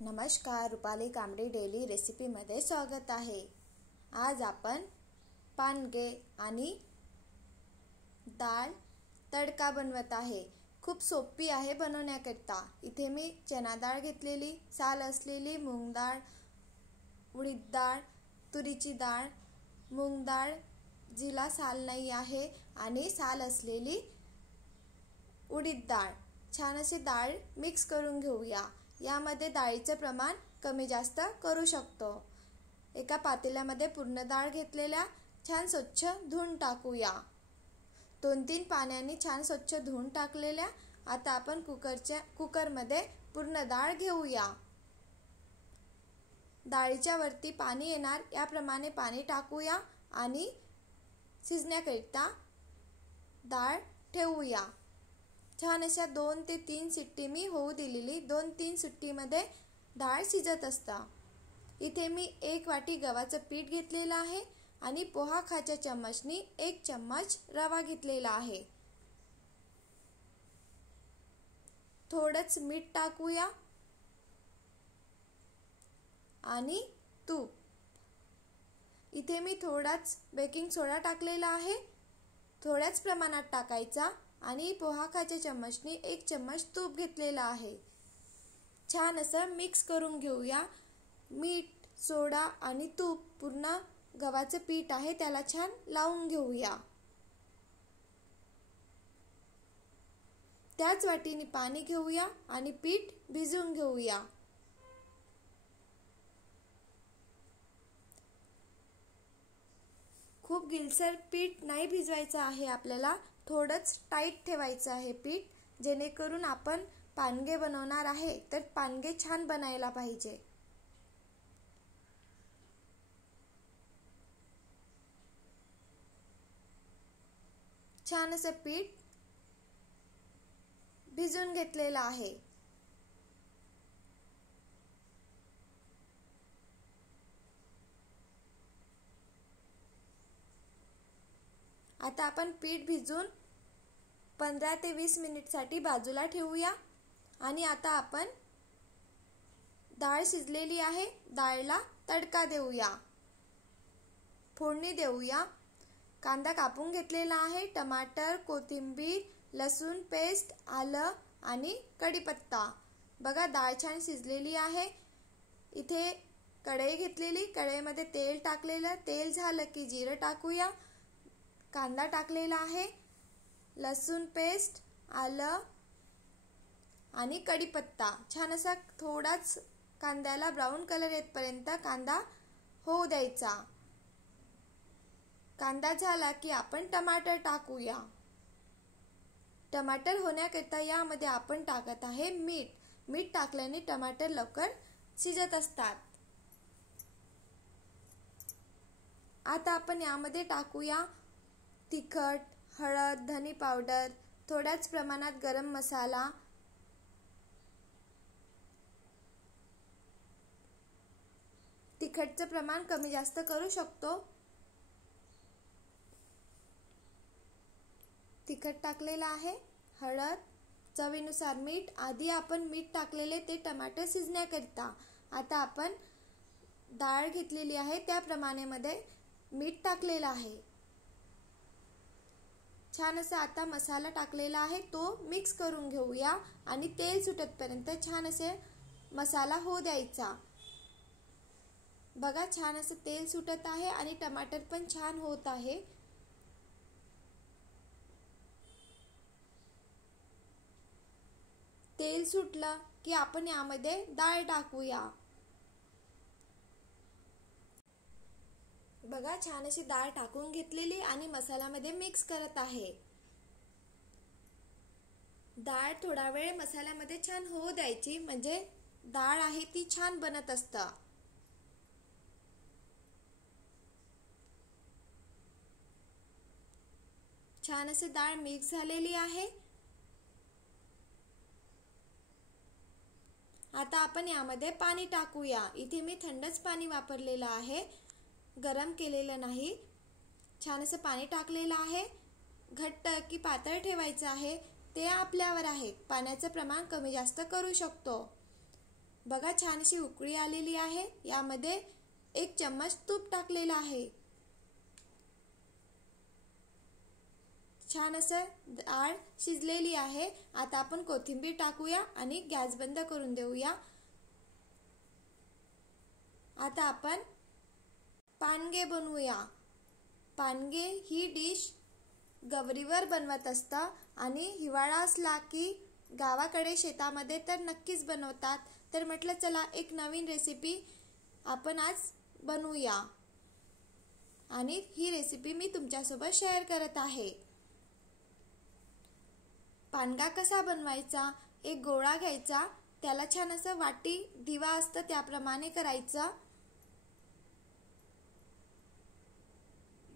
नमस्कार, रुपाली कांबळे डेली रेसिपीमध्ये स्वागत आहे। आज आपण पानगे आणि डाळ तडका बनवत आहे। खूप सोपी आहे बनवण्याकरता। इथे मी चना डाळ घेतलेली, साल असलेली मूग डाळ, उडीद डाळ, तुरीची डाळ, मूग डाळ जिला साल नाही आहे आणि साल असलेली उडीद डाळ। छान अशी डाळ मिक्स करून घेऊया। यामध्ये डाळीचे प्रमाण कमी जास्त करू शकतो। एका पातेल्यामध्ये पूर्ण डाळ घेतलेल्या छान स्वच्छ धुवून टाकूया। 2-3 पाण्याने छान स्वच्छ धुवून टाकलेल्या आता आपण कुकरमध्ये पूर्ण डाळ घेऊया। डाळीच्या वरती पाणी येणार याप्रमाणे पाणी टाकूया आणि शिजण्याकरिता डाळ ठेवूया। छान अशा 2 ते 3 शिट्टी मी होऊ दिलेली। 2-3 शिट्टीमध्ये डाळ शिजत असता। इथे मी 1 वाटी गव्हाचं पीठ घेतलेलं आहे आणि पोहा खाच्या चम्मचनी 1 चम्मच रवा घेतलेला आहे। थोडंच मीठ टाकूया आणि तूप। इथे मी थोडाच बेकिंग सोडा टाकलेला आहे, थोड्याच प्रमाणात टाकायचा आणि पोहा खाच्या चम्मचनी 1 चम्मच तूप घेतलेला आहे। छान असं मिक्स करून घेऊया। मीठ, सोडा आणि तूप पूर्ण गव्हाचे पीठ आहे त्याला छान लावून घेऊया। त्याच वाटीने पाणी घेऊया आणि पीठ भिजवून घेऊया। खूप गिलसर पीठ नाही भिजवायचं आहे आपल्याला, थोडंच टाईट ठेवायचं आहे पीठ, जेणेकरून आपण पानगे बनवणार आहे तर पानगे छान बनायला पाहिजे। छान असं पीठ भिजवून घेतलेलं आहे। आता आपण पीठ भिजवून 15 ते 20 मिनिटसाठी बाजूला ठेवूया आणि आता आपण डाळ शिजलेली आहे, डाळला तडका देऊया, फोडणी देऊया। कांदा कापून घेतलेला आहे, टमाटर, कोथिंबीर, लसूण पेस्ट, आलं आणि कढीपत्ता। बघा डाळ छान शिजलेली आहे। इथे कढई घेतलेली, कढईमध्ये तेल टाकलेलं, तेल झालं की जिरं टाकूया, कांदा टाकलेला आहे, लसूण पेस्ट, आलं आणि कढीपत्ता। छान असा थोडाच कांद्याला ब्राऊन कलर येतपर्यंत कांदा होऊ द्यायचा। कांदा झाला की आपण टमाटर टाकूया। टमाटर होण्याकरिता यामध्ये आपण टाकत आहे मीठ। मीठ टाकल्याने टमाटर लवकर शिजत असतात। आता आपण यामध्ये टाकूया तिखट, हळद, धनी पावडर, थोड्याच प्रमाणात गरम मसाला, तिखटचं प्रमाण कमी जास्त करू शकतो। तिखट टाकलेला आहे, हळद, चवीनुसार मीठ। आधी आपण मीठ टाकलेले ते टमाटर शिजण्याकरिता। आता आपण डाळ घेतलेली आहे त्याप्रमाणे मध्ये मीठ टाकलेलं आहे। छान असा आता मसाला टाकलेला आहे तो मिक्स करून घेऊया आणि तेल सुटतपर्यंत छान असे मसाला होऊ द्यायचा। बघा छान असं तेल सुटत आहे आणि टमाटर पण छान होत आहे। तेल सुटलं की आपण यामध्ये डाळ टाकूया। बघा छान अशी डाळ टाकून घेतलेली आणि मसाल्यामध्ये मिक्स करत आहे। डाळ थोडा वेळ मसाल्यामध्ये छान होऊ द्यायची, म्हणजे डाळ आहे ती छान बनत असतं। छान अशी डाळ मिक्स झालेली आहे। आता आपण यामध्ये पाणी टाकूया। इथे मी थंडच पाणी वापरलेलं आहे, गरम केलेलं नाही। छान असं पाणी टाकलेलं आहे। घट्ट की पातळ ठेवायचं आहे ते आपल्यावर आहे, पाण्याचं प्रमाण कमी जास्त करू शकतो। बघा छान अशी उकळी आलेली आहे। यामध्ये 1 चम्मच तूप टाकलेला आहे। छान असं डाळ शिजलेली आहे। आता आपण कोथिंबीर टाकूया आणि गॅस बंद करून देऊया। आता आपण पानगे बनवूया। पानगे ही डिश गौरीवर बनवत असतात आणि हिवाळा असला की गावाकडे शेतामध्ये तर नक्कीच बनवतात। तर म्हटलं चला एक नवीन रेसिपी आपण आज बनवूया आणि ही रेसिपी मी तुमच्यासोबत शेअर करत आहे। पानगा कसा बनवायचा? एक गोळा घ्यायचा, त्याला छान असं वाटी दिवा असतं त्याप्रमाणे करायचं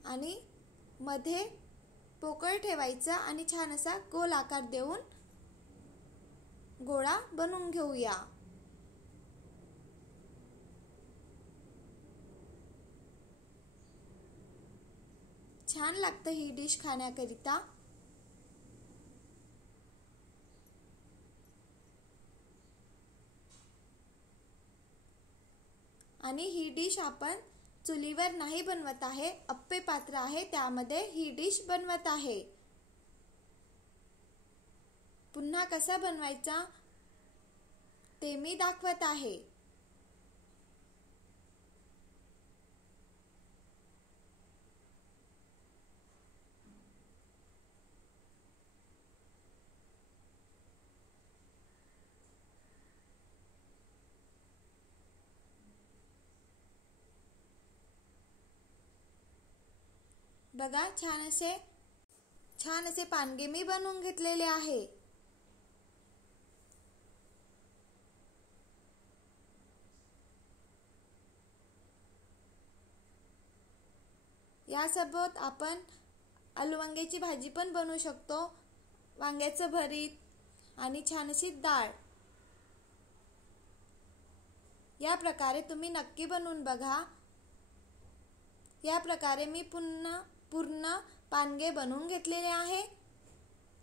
आणि मध्ये पोकळ ठेवायचा आणि छान असा गोल आकार देऊन गोळा बनवून घेऊया। छान लागतं ही डिश खाण्याकरिता। आणि ही डिश आपण चुलीवर नाही बनवत आहे, अप्पे पात्र आहे त्यामध्ये ही डिश बनवत आहे। पुन्हा कसा बनवायचा ते मी दाखवत आहे। बघा छान असे पानगे मी बनवून घेतलेले आहे। यासोबत आपण आलू वांग्याची भाजी पण बनवू शकतो, वांग्याचं भरीत आणि छान अशी डाळ। या प्रकारे तुम्ही नक्की बनवून बघा। या प्रकारे मी पूर्ण पानगे बनवून घेतलेले आहे।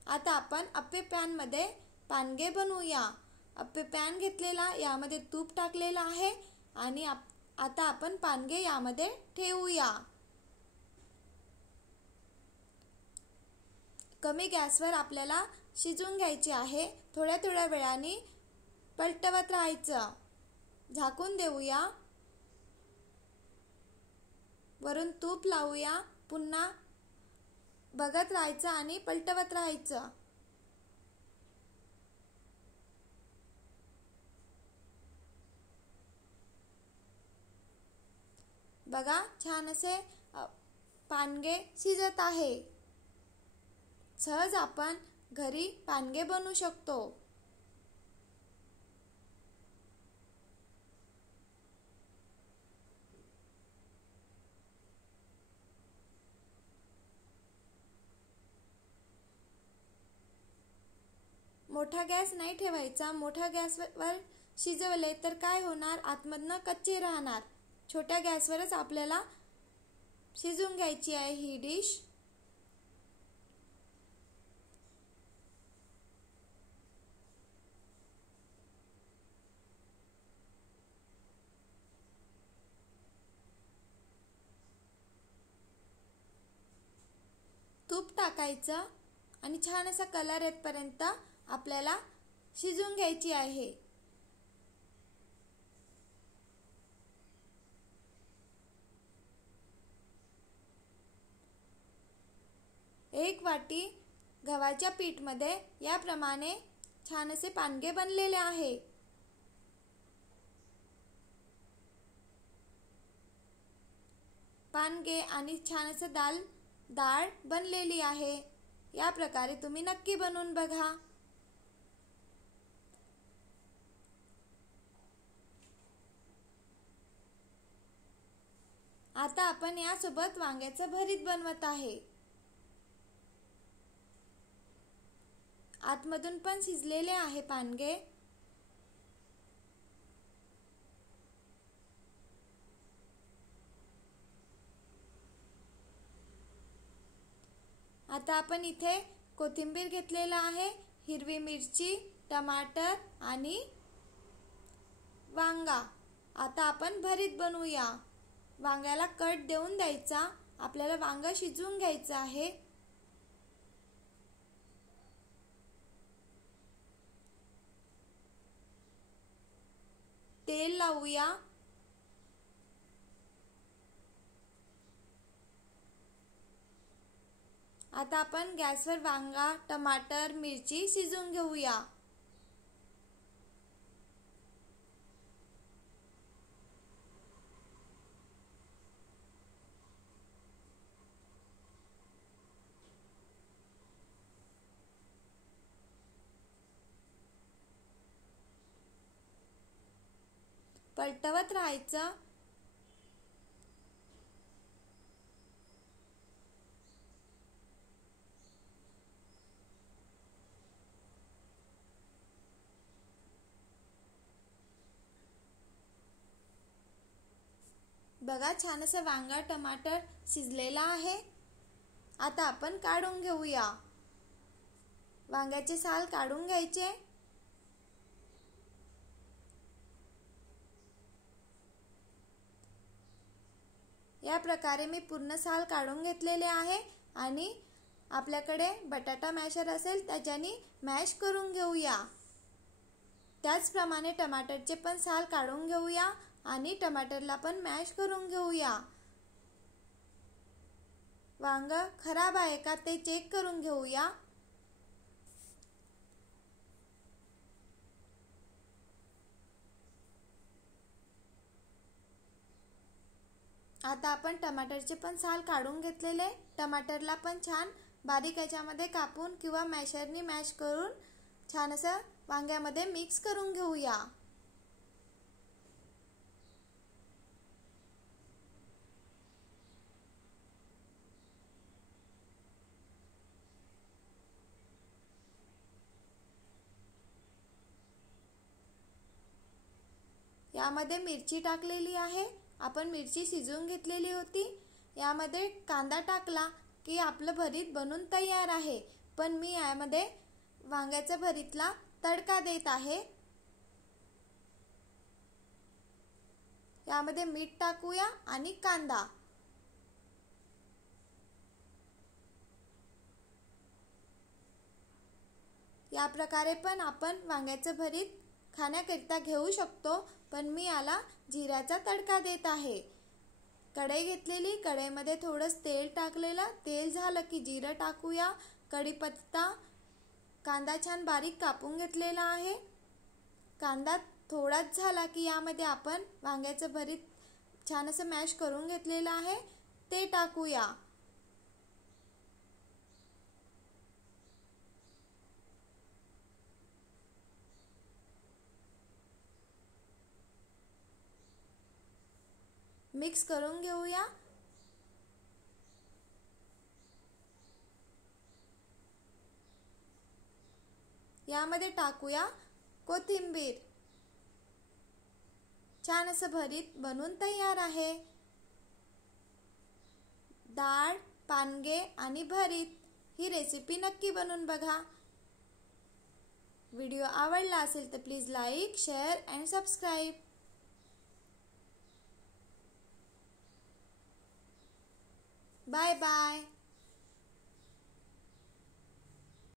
आता आपण अप्पे पॅन मध्ये पानगे बनवूया। अप्पे पॅन घेतलेला, यामध्ये तूप टाकलेला आहे आणि आता आपण पानगे यामध्ये ठेवूया। कमी गॅसवर आपल्याला शिजवून घ्यायचे आहे। थोड्या वेळाने पलटवत राहायचं। झाकून देऊया, वरून तूप लावूया, पुन्हा बघत राहायचं आणि पलटवत राहायचं। बघा छान असे पानगे शिजत आहे। सहज आपण घरी पानगे बनवू शकतो। मोठा गॅस नाही ठेवायचा। मोठ्या गॅसवर शिजवले तर काय होणार, आतमधनं कच्चे राहणार। छोट्या गॅसवरच आपल्याला शिजवून घ्यायची आहे ही डिश। तूप टाकायचं आणि छान असा कलर येतपर्यंत आपल्याला शिजवून घ्यायची आहे। एक वाटी गव्हाच्या पीठमध्ये याप्रमाणे छान असे पानगे बनलेले आहे। पानगे आणि छान असं डाळ बनलेली आहे। या प्रकारे तुम्ही नक्की बनवून बघा। आता आपण यासोबत वांग्याचं भरीत बनवत आहे। आतमधून पण शिजलेले आहे पानगे। आता आपण इथे कोथिंबीर घेतलेला आहे, हिरवी मिरची, टमाटर आणि वांगा. आता आपण भरीत बनवूया. वांग्याला कट देऊन द्यायचा. आपल्याला वांगा शिजवून घ्यायचं आहे. तेल लावूया. आता आपण गॅसवर वांगा, टमाटर, मिरची शिजवून घेऊया. पलटवत राहायचं. बघा, छान असं वांगा टमाटर शिजलेला आहे. आता आपण काढून घेऊया. वांग्याचे साल काढून घ्यायचे. या प्रकारे मी पूर्ण साल काढून घेतलेले आहे आणि आपल्याकडे बटाटा मॅशर असेल त्याच्याने मॅश करून घेऊया. त्याचप्रमाणे टमाटरचे पण साल काढून घेऊया आणि टमाटरला पण मॅश करून घेऊया. वांग खराब आहे का ते चेक करून घेऊया. आता आपण टमाटरचे पण साल काढून घेतलेले. टमाटरला पण छान बारीक याच्यामध्ये कापून किंवा मॅशरनी मॅश करून छान असं वांग्यामध्ये मिक्स करून घेऊया. यामध्ये मिरची टाकलेली आहे. आपण मिरची शिजवून घेतलेली होती. यामध्ये कांदा टाकला की आपलं भरीत बनून तयार आहे. पण मी यामध्ये वांग्याच्या भरीतला तडका देत आहे. यामध्ये मीठ टाकूया आणि कांदा. या प्रकारे पण आपण वांग्याचं भरीत खाण्याकरिता घेऊ शकतो. पण मी याला जिऱ्याचा तडका देत आहे. कढई घेतलेली. कढईमध्ये थोडंसं तेल टाकलेलं. तेल झालं की जिरं टाकूया. कढीपत्ता, कांदा छान बारीक कापून घेतलेला आहे. कांदा थोडाच झाला की यामध्ये आपण वांग्याचं भरीत छान असं मॅश करून घेतलेलं आहे ते टाकूया. मिक्स करून घेऊया. यामध्ये टाकूया कोथिंबीर. छान असं भरीत बनून तयार आहे. डाळ, पानगे आणि भरीत ही रेसिपी नक्की बनवून बघा. व्हिडिओ आवडला असेल तर please like, share and subscribe. Bye bye.